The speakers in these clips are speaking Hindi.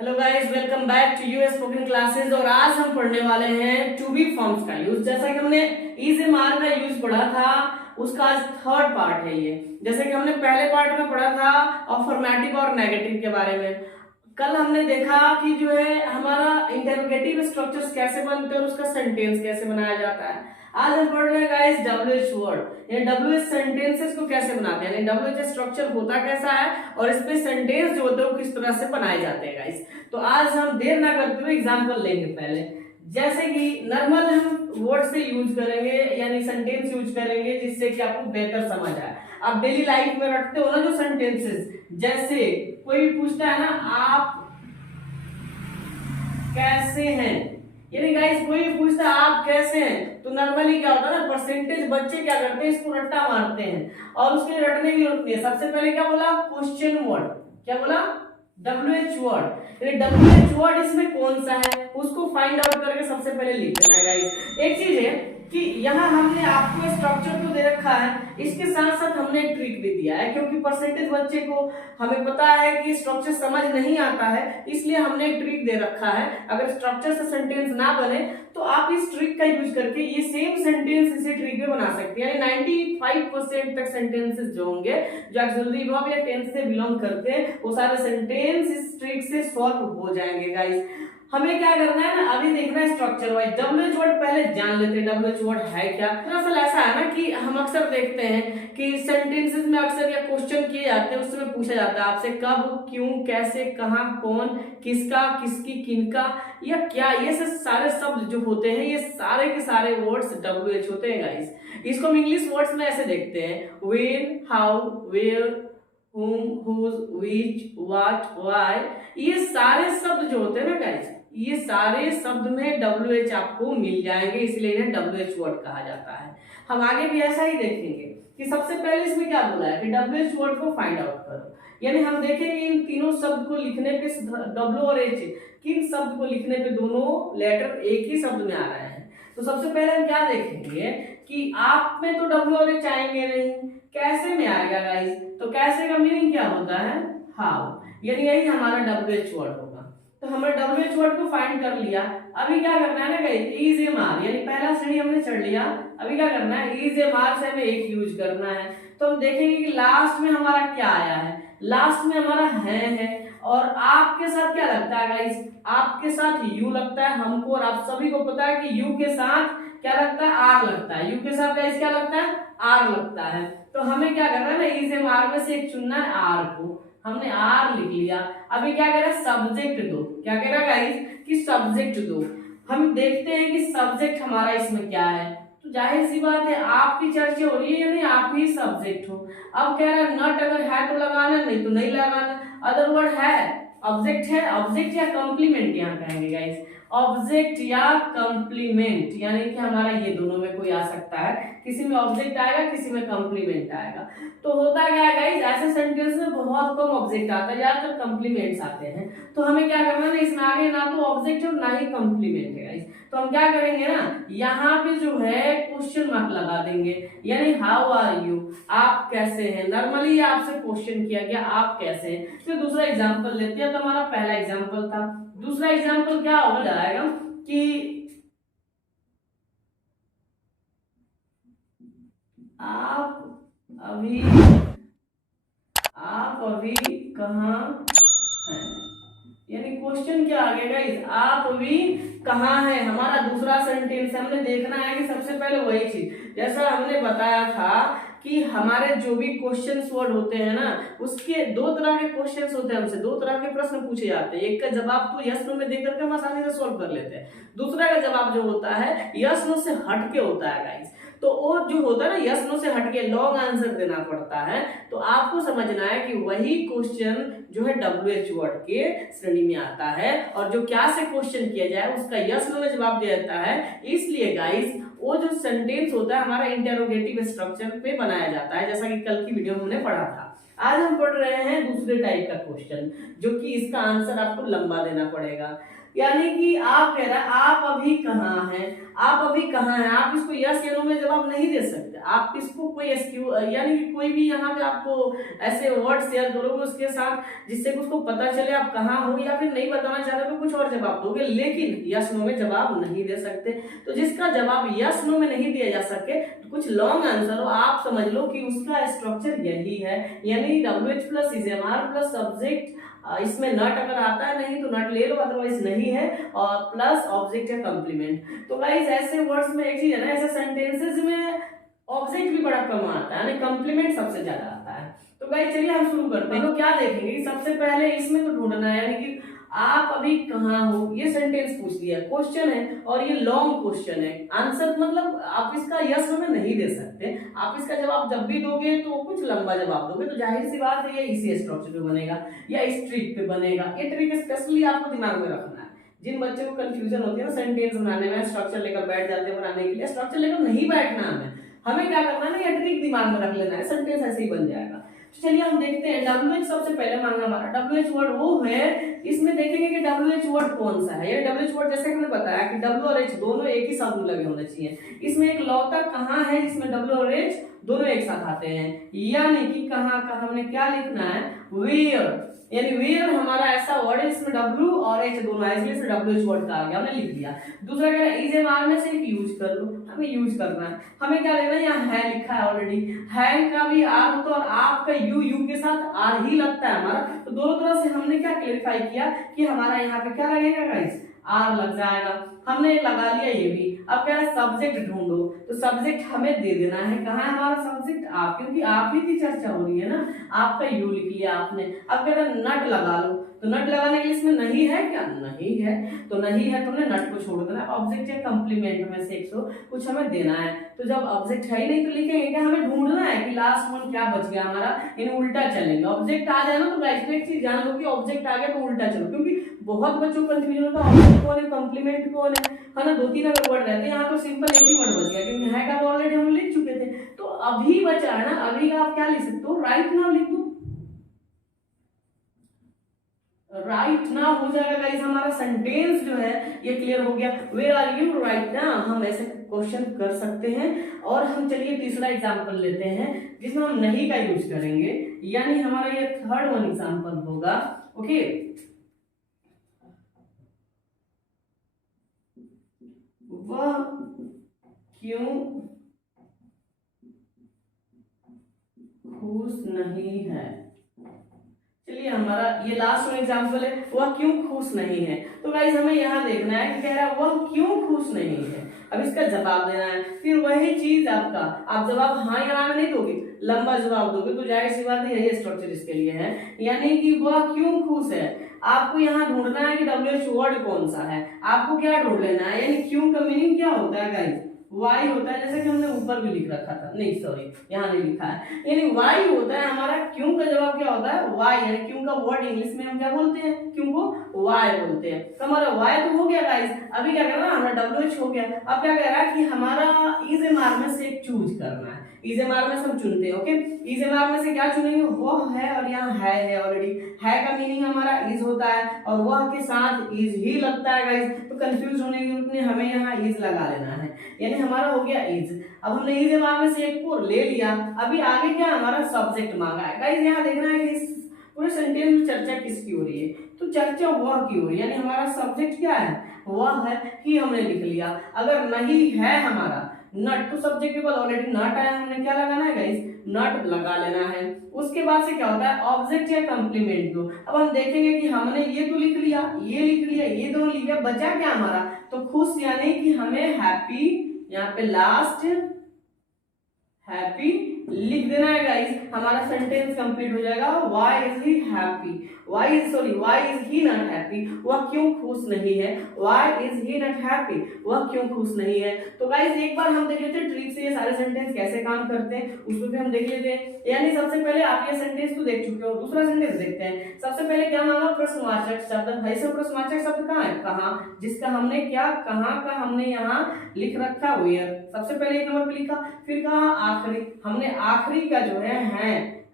Hello guys, welcome back to us spoken classes. और आज हम पढ़ने वाले हैं टू बी फॉर्म्स का यूज। जैसा कि हमने इज एम आर का यूज पढ़ा था, उसका आज थर्ड पार्ट है ये। जैसे कि हमने पहले पार्ट में पढ़ा था अफर्मेटिव और नेगेटिव के बारे में। कल हमने देखा कि जो है हमारा इंटरोगेटिव स्ट्रक्चर्स कैसे बनते हैं और उसका सेंटेंस कैसे बनाया जाता है। आज हम पढ़ रहे हैं गाइस WH वर्ड, यानी WH सेंटेंसेस को कैसे बनाते हैं, यानी WH स्ट्रक्चर होता कैसा है और इस पे सेंटेंस जो होते हैं वो किस तरह से बनाए जाते हैं गाइस। तो आज हम देर ना करते हुए एग्जांपल लेंगे पहले। जैसे कि नॉर्मल हम वर्ड से यूज करेंगे, यानी सेंटेंस यूज करेंगे जिससे कि आपको बेहतर समझ आए। आप डेली लाइफ में रखते हो ना जो सेंटेंसेस, जैसे कोई भी पूछता है ना आप कैसे हैं, यानी गाइस कोई भी पूछता है आप कैसे हैं, तो नॉर्मली क्या होता है ना, परसेंटेज बच्चे क्या करते हैं, इसको रट्टा मारते हैं और उसके लिए रटने की जरूरत नहीं है। सबसे पहले क्या बोला, क्वेश्चन वर्ड, क्या बोला, WH वर्ड। यानी WH वर्ड इसमें कौन सा है उसको फाइंड आउट करके सबसे पहले लिख देना है गाइस। एक चीज है कि यहाँ हमने आपको स्ट्रक्चर तो दे रखा है, इसके साथ साथ हमने एक ट्रिक भी दिया है, क्योंकि परसेंटेज बच्चे को हमें पता है कि स्ट्रक्चर समझ नहीं आता है, इसलिए हमने एक ट्रिक दे रखा है। अगर स्ट्रक्चर से सेंटेंस ना बने तो आप इस ट्रिक का यूज करके ये सेम सेंटेंस इसी ट्रिक में बना सकते हैं। यानी 95% तक सेंटेंसेस जो होंगे जो ऑक्सिलरी वर्ब या टेंस से बिलोंग करते हैं वो सारे सेंटेंस इस ट्रिक से सॉल्व हो जाएंगे गाइस। हमें क्या करना है ना, अभी देखना है स्ट्रक्चर वाइज। WH वर्ड पहले जान लेते हैं WH वर्ड है क्या। दरअसल ऐसा है ना कि हम अक्सर देखते हैं कि सेंटेंसेस में अक्सर या क्वेश्चन किए जाते हैं, उसमें पूछा जाता है आपसे कब, क्यों, कैसे, कहां, कौन, किसका, किसकी, किनका या क्या, ये सारे शब्द जो होते हैं ये सारे के सारे वर्ड्स WH होते हैं गाइस। इसको हम इंग्लिश वर्ड्स में ऐसे देखते हैं, when, how, where, whom, whose, which, what, why। ये सारे शब्द जो होते हैं ना गाइस, ये सारे शब्द में WH आपको मिल जाएंगे, इसलिए इन्हें WH वर्ड कहा जाता है। हम आगे भी ऐसा ही देखेंगे कि सबसे पहले इसमें क्या बोला है कि WH वर्ड को फाइंड आउट करो। यानी हम देखेंगे इन तीनों शब्द को लिखने पे W और H, किन शब्द को लिखने पे दोनों लेटर एक ही शब्द में आ रहे हैं। तो सबसे पहले हम क्या देखेंगे कि आप में तो W और H आएंगे नहीं, कैसे में आएगा गाइस। तो कैसे का मीनिंग क्या होता है, हाउ, यानी यही हमारा WH वर्ड होगा। तो हमने WH वर्ड को फाइंड कर लिया। अभी क्या करना है ना गाइस, इज एम आर, यानी पहला सीढ़ी हमने चढ़ लिया। अभी क्या करना है, इज एम आर से हमें एक यूज करना है। तो हम देखेंगे कि लास्ट में हमारा क्या आया है, लास्ट में हमारा है और आपके साथ क्या लगता है गाइस, आपके साथ यू लगता है हमको, और आप सभी को पता है कि यू के साथ क्या लगता है, आर लगता है। यू के साथ गाइस क्या लगता है, आर लगता है। तो हमें क्या करना है ना, इज एम आर में से एक चुनना है, आर को। हमने आर लिख लिया। अभी क्या कह रहा है, सब्जेक्ट दो। क्या कह रहा है गाइस कि सब्जेक्ट दो। हम देखते हैं कि सब्जेक्ट हमारा इसमें क्या है, तो जाहिर सी बात है आपकी चर्चा हो रही है, यानी आप ही सब्जेक्ट हो। अब कह रहा है नॉट, अगर है तो लगाना, नहीं तो नहीं लगाना। अदर वर्ड है, ऑब्जेक्ट है, ऑब्जेक्ट या कॉम्प्लीमेंट यहाँ कहेंगे गाइस, ऑब्जेक्ट या कॉम्प्लीमेंट, यानी कि हमारा ये दोनों में कोई आ सकता है, किसी में ऑब्जेक्ट आएगा, किसी में कॉम्प्लीमेंट आएगा। तो होता क्या है गाइस, ऐसे सेंटेंस में बहुत कम ऑब्जेक्ट आता है, ज्यादातर कॉम्प्लीमेंट्स आते हैं। तो हमें क्या करना है ना, इसमें आगे ना तो ऑब्जेक्ट और ना ही कॉम्प्लीमेंट है गाइस। तो हम क्या करेंगे ना, यहाँ पे जो है क्वेश्चन मार्क लगा देंगे, यानी हाउ आर यू, आप कैसे हैं। नॉर्मली आपसे क्वेश्चन किया गया आप कैसे हैं। फिर दूसरा एग्जांपल लेते हैं। तो हमारा पहला एग्जांपल था, दूसरा एग्जांपल क्या हो जाएगा कि अभी आप अभी कहाँ हैं, यानी क्वेश्चन क्या आ गया गाइस, आप अभी कहाँ हैं। हमारा दूसरा सेंटेंस हमने देखना है कि सबसे पहले वही चीज, जैसा हमने बताया था कि हमारे जो भी क्वेश्चंस वर्ड होते हैं ना, उसके दो तरह के क्वेश्चंस होते हैं, हमसे दो तरह के प्रश्न पूछे जाते हैं। एक का जवाब तो यस नो में देकर के हम आसानी से सॉल्व कर लेते हैं, दूसरा का जवाब जो होता है यस नो से हट के होता है गाइस। तो वो जो होता है ना यस नो से हटके लॉन्ग आंसर देना पड़ता है। तो आपको समझना है कि वही क्वेश्चन जो है WH वर्ड के श्रेणी में आता है, और जो क्या से क्वेश्चन किया जाए उसका यस नो में जवाब दिया जाता है। इसलिए गाइस वो जो सेंटेंस होता है हमारा इंटरोगेटिव स्ट्रक्चर पे बनाया जाता है, जैसा कि कल की वीडियो में हमने पढ़ा था। आज हम पढ़ रहे हैं दूसरे टाइप का क्वेश्चन, जो कि इसका आंसर आपको लंबा देना पड़ेगा। यानी कि आप कह रहा है आप अभी कहाँ हैं, आप अभी कहाँ हैं, आप इसको यस या नो में जवाब नहीं दे सकते। आप किसको कोई एसक्यू यानी कि कोई भी यहाँ पे आपको ऐसे वर्ड शेयर करोगे उसके साथ जिससे कि उसको पता चले आप कहाँ हो, या फिर नहीं बताना चाहते तो कुछ और जवाब दोगे, लेकिन यस नो में जवाब नहीं दे सकते। तो जिसका जवाब यस नो में नहीं दिया जा सके तो कुछ लॉन्ग आंसर हो, आप समझ लो कि उसका स्ट्रक्चर यही है, यानी WH प्लस इजेमार प्लस सब्जेक्ट, इसमें नट अगर आता है नहीं तो नट ले लो, अदरवाइज नहीं है, और प्लस ऑब्जेक्ट या कंप्लीमेंट। तो गाइस ऐसे वर्ड्स में एक चीज है ना, ऐसे सेंटेंसेस में ऑब्जेक्ट भी बड़ा कम आता है, कंप्लीमेंट सबसे ज्यादा आता है। तो गाइस चलिए हम शुरू करते हैं। तो क्या देखेंगे, सबसे पहले इसमें तो ढूंढना है, यानी कि आप अभी कहाँ हो, ये सेंटेंस पूछ लिया, क्वेश्चन है और ये लॉन्ग क्वेश्चन है। आंसर मतलब आप इसका यस में नहीं दे सकते, आप इसका जवाब जब भी दोगे तो कुछ लंबा जवाब दोगे, तो जाहिर सी बात है ये इसी स्ट्रक्चर पे बनेगा या इस ट्रिक पे बनेगा। ये ट्रिक स्पेशली आपको दिमाग में रखना है। जिन बच्चों को कंफ्यूजन होती है ना सेंटेंस बनाने में, स्ट्रक्चर लेकर बैठ जाते हैं बनाने के लिए, स्ट्रक्चर लेकर नहीं बैठना हमें क्या करना है ना, ये ट्रिक दिमाग में रख लेना है, सेंटेंस ऐसे ही बन जाएगा। तो चलिए हम देखते हैं। WH सबसे पहले मांगा हमारा, WH वर्ड वो है, इसमें देखेंगे कि WH वर्ड कौन सा है। ये WH वर्ड जैसे हमने बताया कि W और H दोनों एक ही साथ लगे होने चाहिए। इसमें एक लौता कहाँ है जिसमें W और H दोनों एक साथ आते हैं, यानी कि कहाँ का हमने क्या लिखना है, वेयर, यानी वेयर हमारा ऐसा वर्ड है जिसमें W और H दोनों है, इसलिए WH वर्ड का आ गया, हमने लिख दिया। दूसरा कह रहा है इजेमार में से एक यूज कर लो, हमें यूज करना है, हमें क्या लेना है, यहाँ है लिखा है ऑलरेडी, है का भी आर होता है और आपका यू के साथ आर ही लगता है हमारा, तो दोनों तरह से हमने क्या क्लेरिफाई किया कि हमारा यहाँ पे क्या लगेगा गाइस, आर लग जाएगा। हमने लगा लिया ये भी। अब कह रहा है सब्जेक्ट ढूंढो, तो सब्जेक्ट हमें दे देना है, कहाँ है हमारा सब्जेक्ट, आप, क्योंकि आप ही की चर्चा हो रही है ना, आपका यू लिख लिया आपने। अब कह रहा है नट लगा लो, तो नट लगाने के लिए इसमें नहीं है क्या, नहीं है, तो नहीं है तो हमने नट को छोड़ देना। ऑब्जेक्ट या कंप्लीमेंट में से एक कुछ हमें देना है, तो जब ऑब्जेक्ट है ही नहीं तो लिखेंगे क्या, हमें ढूंढना है कि लास्ट वन क्या बच गया हमारा, यानी उल्टा चलेंगे। ऑब्जेक्ट आ जाए ना तो गाइस एक चीज जान लो कि ऑब्जेक्ट आ गया तो उल्टा चलो, क्योंकि बहुत बच्चों को कंफ्यूजन होता है ऑब्जेक्ट कौन है कंप्लीमेंट कौन है ना, 2-3 अगर वर्ड रहते हैं, यहाँ तो सिंपल एक ही वर्ड बच गया क्योंकि है का ऑलरेडी हम लिख चुके थे। तो अभी बचा है ना, अभी का आप क्या लिख सकते हो, राइट नाउ लिख दो, राइट नाउ हो जाएगा गाइस, हमारा सेंटेंस जो है ये क्लियर हो गया। Where are you right now, हम ऐसे क्वेश्चन कर सकते हैं। और हम चलिए तीसरा एग्जांपल लेते हैं जिसमें हम नहीं का यूज करेंगे, यानी हमारा ये थर्ड वन एग्जांपल होगा। ओके, वह क्यों खुश नहीं है। चलिए हमारा ये लास्ट वन एग्जांपल है, वह क्यों खुश नहीं है। तो गाइस हमें यहाँ देखना है कि कह रहा है वह क्यों खुश नहीं है, अब इसका जवाब देना है। फिर वही चीज आपका, आप जवाब हाँ या ना में नहीं दोगे, लंबा जवाब दोगे, तो जाहिर सी बात है ये स्ट्रक्चर इसके लिए है, यानी कि वह क्यों खुश है। आपको यहाँ ढूंढना है कि WH वर्ड कौन सा है, आपको क्या ढूंढ लेना है, यानी क्यों का मीनिंग क्या होता है गाइस, वाई होता है, जैसे कि हमने ऊपर भी लिख रखा था, नहीं सॉरी यहाँ नहीं लिखा है, यानी वाई होता है हमारा। क्यों का जवाब क्या होता है, वाई, यानी क्यों का वर्ड इंग्लिश में हम क्या बोलते हैं, क्यों को वाई बोलते हैं। तो हमारा वाई तो हो गया गाइस, अभी क्या करना है, हमारा WH हो गया। अब क्या कह रहा है कि हमारा इजेमार में से एक चूज करना है, इजेमार में से हम चुनते हैं। ओके, इजेमार में से क्या चुनेंगे, वो है और यहाँ है ऑलरेडी, है का मीनिंग हमारा इज होता है और वह के साथ इज ही लगता है गाइस, तो कंफ्यूज होने की जरूरत नहीं, हमें यहाँ इज लगा लेना है, यानी हमारा हो गया इज। अब हमने इजेमार में से एक को ले लिया, अभी आगे क्या हमारा सब्जेक्ट मांगा है गाइस। यहाँ देखना है कि इस पूरे सेंटेंस में चर्चा किसकी हो रही है, तो चर्चा वह की हो रही है, यानी हमारा सब्जेक्ट क्या है, वह है कि हमने लिख लिया। अगर नहीं है हमारा नट, तो सब्जेक्ट के बाद ऑलरेडी नट आया, हमने क्या लगाना है गाइस, नट लगा लेना है। उसके बाद से क्या होता है, ऑब्जेक्ट या कंप्लीमेंट दो। अब हम देखेंगे कि हमने ये तो लिख लिया, ये लिख लिया, ये दोनों लिख लिया, बचा क्या हमारा, तो खुश, यानी कि हमें हैप्पी, यहाँ पे लास्ट हैप्पी लिख देना है गाइस, हमारा सेंटेंस कंप्लीट हो जाएगा। Why is he happy, why is he not happy, वह क्यों खुश नहीं है, why is he not happy, वह क्यों खुश नहीं है। तो गाइस एक बार हम देख लेते हैं ट्रिक से ये सारे सेंटेंस कैसे काम करते हैं, उसको भी हम देख लेते हैं। यानी सबसे पहले आप ये सेंटेंस तो देख चुके हो, दूसरा सेंटेंस देखते हैं। सबसे पहले क्या मांगा, प्रश्नवाचक शब्द, ऐसे प्रश्नवाचक शब्द कहाँ है, कहाँ, जिसका हमने क्या, कहाँ का हमने यहाँ लिख रखा वेयर, सबसे पहले एक नंबर पे लिखा। फिर कहा आखिरी, हमने आखिरी का जो है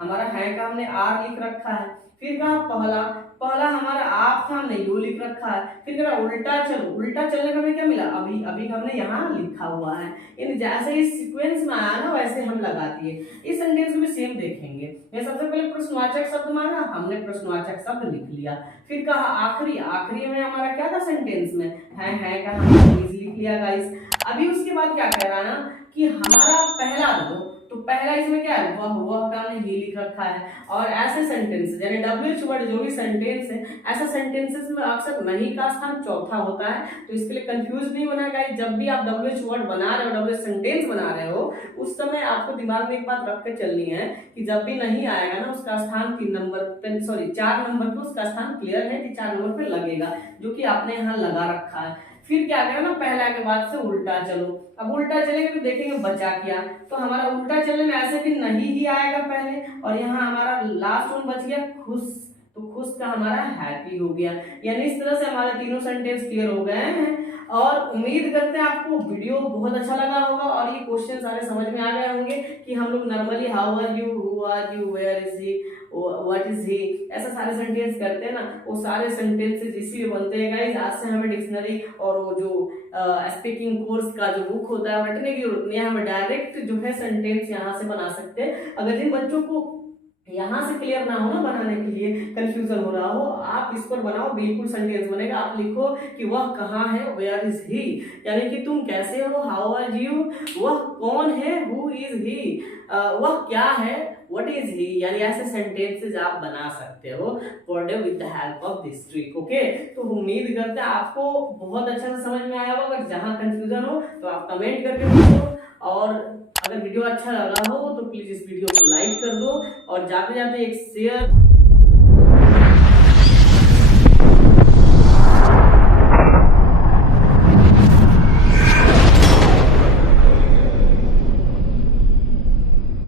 हमारा है का हमने आर लिख रखा है। फिर कहा पहला, पहला हमारा आप था, हमने यू लिख रखा है। फिर कह रहा उल्टा चलो, उल्टा चलने का हमें क्या मिला, अभी अभी हमने यहाँ लिखा हुआ है। इन जैसे इस सीक्वेंस में आया ना वैसे हम लगा दिए। इस सेंटेंस को भी सेम देखेंगे। ये सबसे पहले प्रश्नवाचक शब्द मांगा, हमने प्रश्नवाचक शब्द लिख लिया। फिर कहा आखिरी, आखिरी में हमारा क्या था सेंटेंस में, है का हमने लिख लिया गाइस। अभी उसके बाद क्या कह रहा है ना कि हमारा पहला दो, तो पहला इसमें क्या है, वह का हमने ये लिख रखा है। और ऐसे सेंटेंस यानी WH वर्ड जो भी सेंटेंस है, ऐसा सेंटेंसेस में अक्सर नहीं का स्थान चौथा होता है। तो इसके लिए कंफ्यूज नहीं होना गाइस। जब भी आप WH वर्ड बना रहे हो, WH सेंटेंस बना रहे हो, उस समय आपको दिमाग में एक बात रख के चलनी है कि जब भी नहीं आएगा ना उसका स्थान 4 नंबर पे उसका स्थान क्लियर है कि 4 नंबर पे लगेगा, जो कि आपने यहाँ लगा रखा है। फिर क्या करें ना, पहला के बाद से उल्टा चलो। अब उल्टा चलेंगे तो देखेंगे बचा क्या, तो हमारा उल्टा चलने में ऐसे भी नहीं ही आएगा पहले, और यहाँ हमारा लास्ट वन बच गया खुश, तो खुश का हमारा हैप्पी हो गया। यानी इस तरह से हमारे तीनों सेंटेंस क्लियर हो गए हैं। और उम्मीद करते हैं आपको वीडियो बहुत अच्छा लगा होगा और ये क्वेश्चन सारे समझ में आ गए होंगे कि हम लोग normally how are you, who are you, where is he, what is he, ऐसा सारे सेंटेंस करते हैं ना, वो सारे सेंटेंसेस इसी में बनते हैं गाइस। आज से हमें डिक्शनरी और वो जो स्पीकिंग कोर्स का जो बुक होता है रटने की जरूरत नहीं है, हमें डायरेक्ट जो है सेंटेंस यहाँ से बना सकते हैं। अगर जिन बच्चों को यहाँ से क्लियर ना हो ना बनाने के लिए, कंफ्यूजन हो रहा हो, आप इस पर बनाओ, बिल्कुल सेंटेंस बनेगा। आप लिखो कि वह कहाँ है, वेयर इज ही, यानी कि तुम कैसे हो, हाउ आर यू, वह कौन है, हु इज ही, वह क्या है, व्हाट इज ही, यानी ऐसे सेंटेंसेस आप बना सकते हो per day with the help of this trick. Okay, तो उम्मीद करते हैं आपको बहुत अच्छा से समझ में आया होगा। अगर जहाँ कंफ्यूजन हो तो आप कमेंट करके पूछो, और अगर वीडियो अच्छा लगा हो तो प्लीज इस वीडियो को लाइक कर दो और जाते जाते एक शेयर